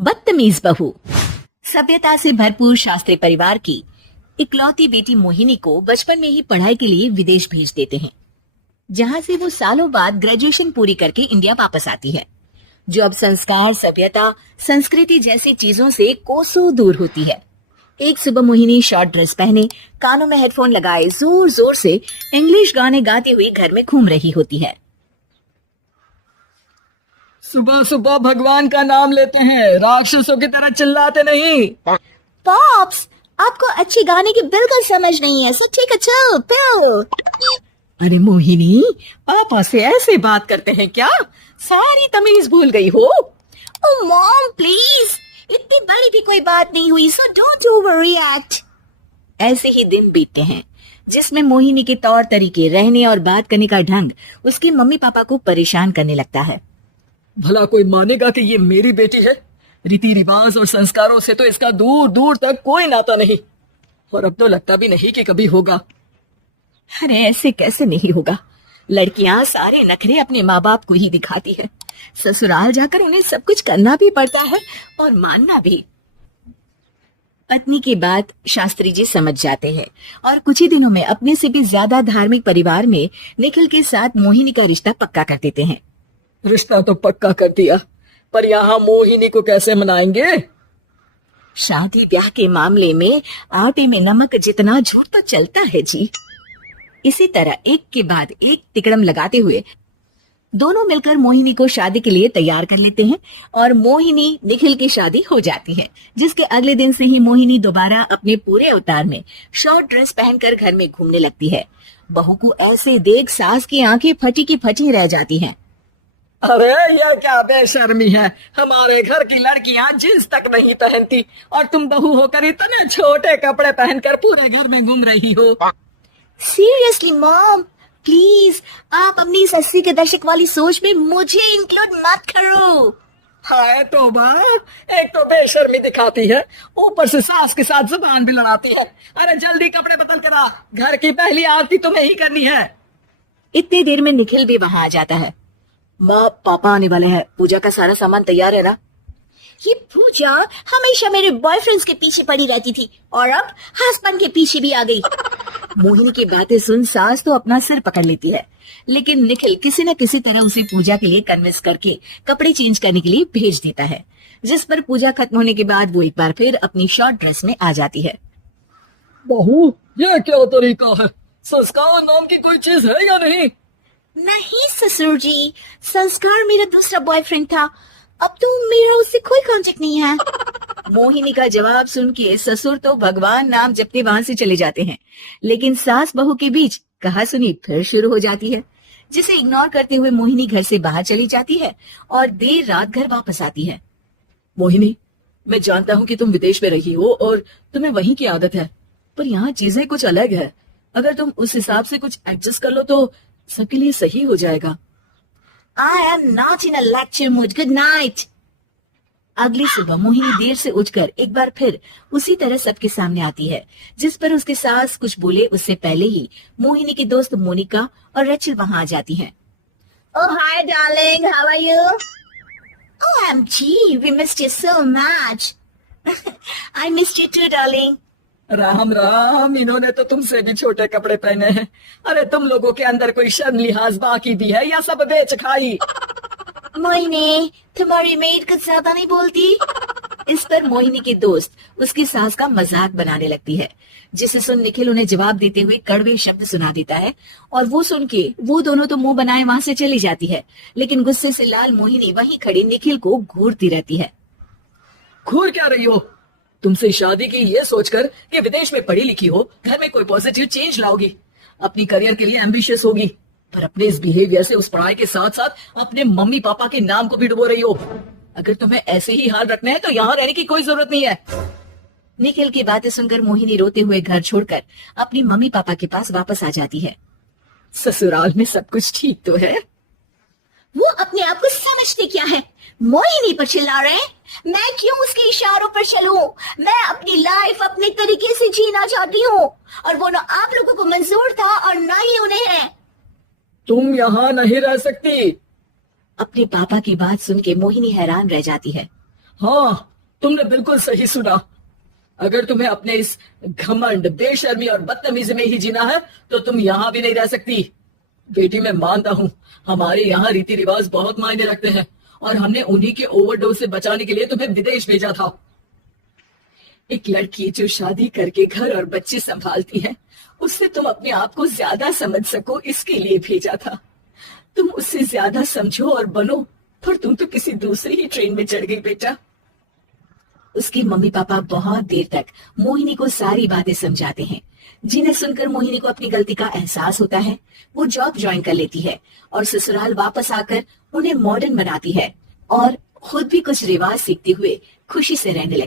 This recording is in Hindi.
बदतमीज बहू। सभ्यता से भरपूर शास्त्री परिवार की इकलौती बेटी मोहिनी को बचपन में ही पढ़ाई के लिए विदेश भेज देते हैं, जहां से वो सालों बाद ग्रेजुएशन पूरी करके इंडिया वापस आती है, जो अब संस्कार, सभ्यता, संस्कृति जैसी चीजों से कोसों दूर होती है। एक सुबह मोहिनी शॉर्ट ड्रेस पहने, कानों में हेडफोन लगाए जोर जोर से इंग्लिश गाने गाती हुई घर में घूम रही होती है। सुबह सुबह भगवान का नाम लेते हैं, राक्षसों की तरह चिल्लाते नहीं। पॉप्स, आपको अच्छी गाने की बिल्कुल समझ नहीं है, सो ठीक है, चल पियो। अरे मोहिनी, पापा से ऐसे बात करते हैं क्या? सारी तमीज भूल गई हो। ओह मॉम प्लीज, इतनी बड़ी भी कोई बात नहीं हुई, सो डोंट ओवररिएक्ट। ऐसे ही दिन बीतते हैं जिसमें मोहिनी के तौर तरीके, रहने और बात करने का ढंग उसके मम्मी पापा को परेशान करने लगता है। भला कोई मानेगा कि ये मेरी बेटी है? रीति रिवाज और संस्कारों से तो इसका दूर दूर तक कोई नाता नहीं, और अब तो लगता भी नहीं कि कभी होगा। अरे ऐसे कैसे नहीं होगा? लड़कियां सारे नखरे अपने माँ बाप को ही दिखाती है, ससुराल जाकर उन्हें सब कुछ करना भी पड़ता है और मानना भी। पत्नी की बात शास्त्री जी समझ जाते हैं और कुछ ही दिनों में अपने से भी ज्यादा धार्मिक परिवार में निखिल के साथ मोहिनी का रिश्ता पक्का कर देते हैं। रिश्ता तो पक्का कर दिया, पर यहाँ मोहिनी को कैसे मनाएंगे? शादी ब्याह के मामले में आटे में नमक जितना झूठ तो चलता है जी। इसी तरह एक के बाद एक तिकड़म लगाते हुए दोनों मिलकर मोहिनी को शादी के लिए तैयार कर लेते हैं और मोहिनी निखिल की शादी हो जाती है, जिसके अगले दिन से ही मोहिनी दोबारा अपने पूरे अवतार में शॉर्ट ड्रेस पहनकर घर में घूमने लगती है। बहू को ऐसे देख सास की आंखें फटी की फटी रह जाती हैं। अरे ये क्या बेशर्मी है, हमारे घर की लड़कियां जींस तक नहीं पहनती और तुम बहू होकर इतने छोटे कपड़े पहनकर पूरे घर में घूम रही हो। सीरियसली मॉम, प्लीज आप अपनी इस 80 के दशक वाली सोच में मुझे इंक्लूड मत करो। हाय तौबा, एक तो बेशर्मी दिखाती है, ऊपर से सास के साथ जुबान भी लड़ाती है। अरे जल्दी कपड़े बदल कर आ, घर की पहली आरती तुम्हें ही करनी है। इतनी देर में निखिल भी वहां आ जाता है। माँ, पापा आने वाले हैं, पूजा का सारा सामान तैयार है ना? ये पूजा हमेशा मेरे बॉयफ्रेंड्स के पीछे पड़ी रहती थी और अब हस्बैंड के पीछे भी आ गई। मोहिनी की बातें सुन सास तो अपना सिर पकड़ लेती है, लेकिन निखिल किसी न किसी तरह उसे पूजा के लिए कन्विंस करके कपड़े चेंज करने के लिए भेज देता है, जिस पर पूजा खत्म होने के बाद वो एक बार फिर अपनी शॉर्ट ड्रेस में आ जाती है। बहू, ये क्या तरीका है? संस्कार नाम की कोई चीज है या नहीं? नहीं ससुर जी, संस्कार मेरा दूसरा बॉयफ्रेंड था, अब तो मेरा उससे कोई कांटेक्ट नहीं है। मोहिनी का जवाब सुन के ससुर तो भगवान नाम जपते वहां से चले जाते हैं, लेकिन सास बहू के बीच कहासुनी फिर शुरू हो जाती है, जिसे इग्नोर करते हुए मोहिनी घर से बाहर चली जाती है और देर रात घर वापस आती है। मोहिनी, मैं जानता हूँ कि तुम विदेश में रही हो और तुम्हें वहीं की आदत है, पर यहाँ चीजें कुछ अलग है। अगर तुम उस हिसाब से कुछ एडजस्ट कर लो तो सबके लिए सही हो जाएगा। I am not in a lecture mood. Good night. अगली सुबह मोहिनी देर से उठकर एक बार फिर उसी तरह सबके सामने आती है, जिस पर उसके सास कुछ बोले उससे पहले ही मोहिनी की दोस्त मोनिका और रेचल वहां आ जाती हैं। Oh hi darling, how are you? OMG, we missed you so much. I missed you too darling. Ram Ram, इन्होंने तो तुमसे भी छोटे कपड़े पहने हैं। अरे तुम लोगों के अंदर कोई शर्म लिहाज बाकी भी है या सब बेच खाई? मोहिनी, तुम्हारी मेड कुछ ज्यादा नहीं बोलती? इस पर मोहिनी की दोस्त उसकी सास का मजाक बनाने लगती है, जिसे सुन निखिल उन्हें जवाब देते हुए कड़वे शब्द सुना देता है और वो सुन के वो दोनों तो मुंह बनाए वहां से चली जाती है, लेकिन गुस्से से लाल मोहिनी वहीं खड़ी निखिल को घूरती रहती है। घूर क्या रही हो? तुमसे शादी की ये सोचकर कि विदेश में पढ़ी लिखी हो, घर में कोई पॉजिटिव चेंज लाओगी, अपनी करियर के लिए एम्बिशियस होगी, पर अपने इस बिहेवियर से उस पढ़ाई के साथ साथ अपने मम्मी पापा के नाम को भी डुबो रही हो। अगर तुम्हें ऐसे ही हाल रखना है तो यहाँ रहने की कोई जरूरत नहीं है। निखिल की बातें सुनकर मोहिनी रोते हुए घर छोड़कर अपनी मम्मी पापा के पास वापस आ जाती है। ससुराल में सब कुछ ठीक तो है? वो अपने आप को समझते क्या है? मोहिनी पर चिल्ला रहे हैं? मैं क्यों उसके इशारों पर चलूं? मैं अपनी लाइफ अपने तरीके से जीना चाहती हूँ और वो ना आप लोगों को मंजूर था और ना ही उन्हें है। तुम यहाँ नहीं रह सकती। अपने पापा की बात सुन के मोहिनी हैरान रह जाती है। हाँ, तुमने बिल्कुल सही सुना। अगर तुम्हें अपने इस घमंड, बेशर्मी और बदतमीजी में ही जीना है तो तुम यहाँ भी नहीं रह सकती। बेटी, मैं मानता हूँ हमारे यहाँ रीति रिवाज बहुत मायने रखते हैं और हमने उन्हीं के ओवरडोज से बचाने के लिए तुम्हें विदेश भेजा था। एक लड़की जो शादी करके घर और बच्चे संभालती है, उससे तुम अपने आप को ज्यादा समझ सको इसके लिए भेजा था। तुम उससे ज्यादा समझो और बनो, पर तुम तो किसी दूसरी ही ट्रेन में चढ़ गई बेटा। उसके मम्मी पापा बहुत देर तक मोहिनी को सारी बातें समझाते हैं, जिन्हें सुनकर मोहिनी को अपनी गलती का एहसास होता है। वो जॉब ज्वाइन कर लेती है और ससुराल वापस आकर उन्हें मॉडर्न बनाती है और खुद भी कुछ रिवाज सीखते हुए खुशी से रहने लगती है।